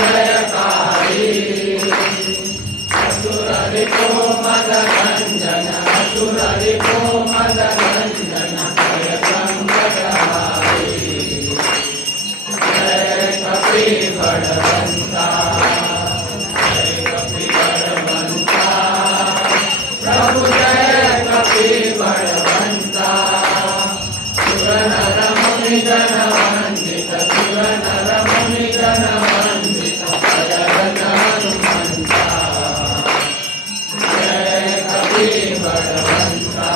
जयकारी असुर रिपो मद भंजन असुर रिपो मद भंजन जय संकटहारी जय कपि बलवंता जय कपि बलवंता प्रभु जय कपि बलवंता सुर नर मुनि जन वंदित सुर नर मुनि जन वंदित भजन हनुमंता जय कपि बलवंता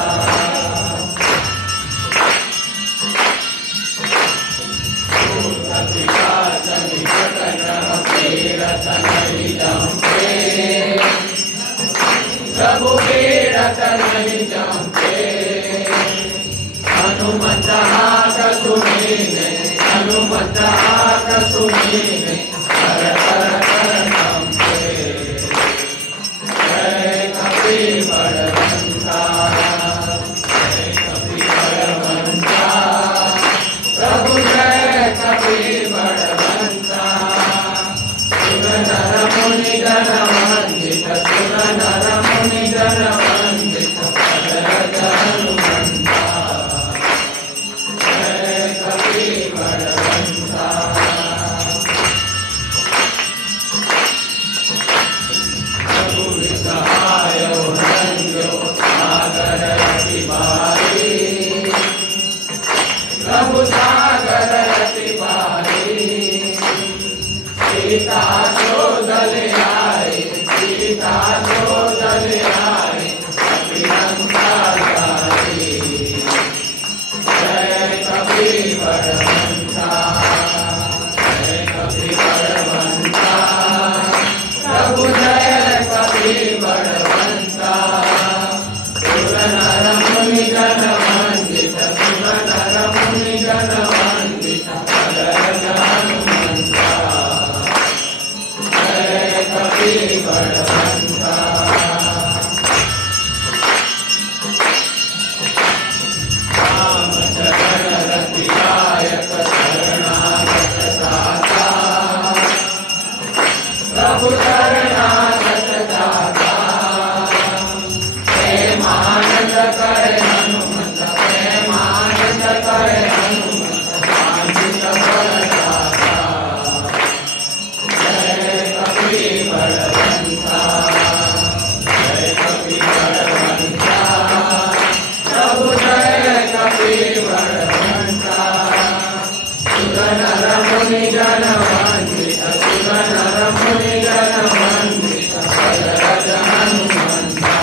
प्रभु पीड़त नहीं जमते हनुमत हाथ सुनीने हनुमत हाथ सुनीने कर कर कर कंपे जय कपि बलवंता जय कपि बलवंता प्रभु जय कपि बलवंता सुर नर मुनि जन वंदित सुर नर मुनि जन वंदित भजन हनुमंता जय कपि बलवंता प्रभु विसहाय रंजो सागर अति भारी प्रभु सागर अति भारी सीता शोधल आए सीता शोधल आए कपि लंका जारी जय कपि बलवंता जय कपि बलवंता प्रभु जय कपि बलवंता सुर नर मुनि जन वंदित सुर नर मुनि जन वंदित भजन हनुमंता जय कपि बलवंता रामचरण रतिदायक शरणागत दाता प्रभु शरणागत दाता प्रेमानंद करे हनुमत प्रेमानंद करे हनुमत वांछित फल दाता जय कपि बलवंता जय कपि बलवंता प्रभु जय कपि बलवंता सुर नर मुनि जन वंदित सुर नर मुनि जन वंदित भजन हनुमंता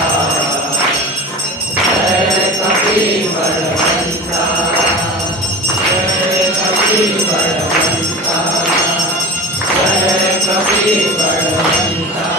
जय कपि बलवंता जय कपि बलवंता जय कपि बलवंता।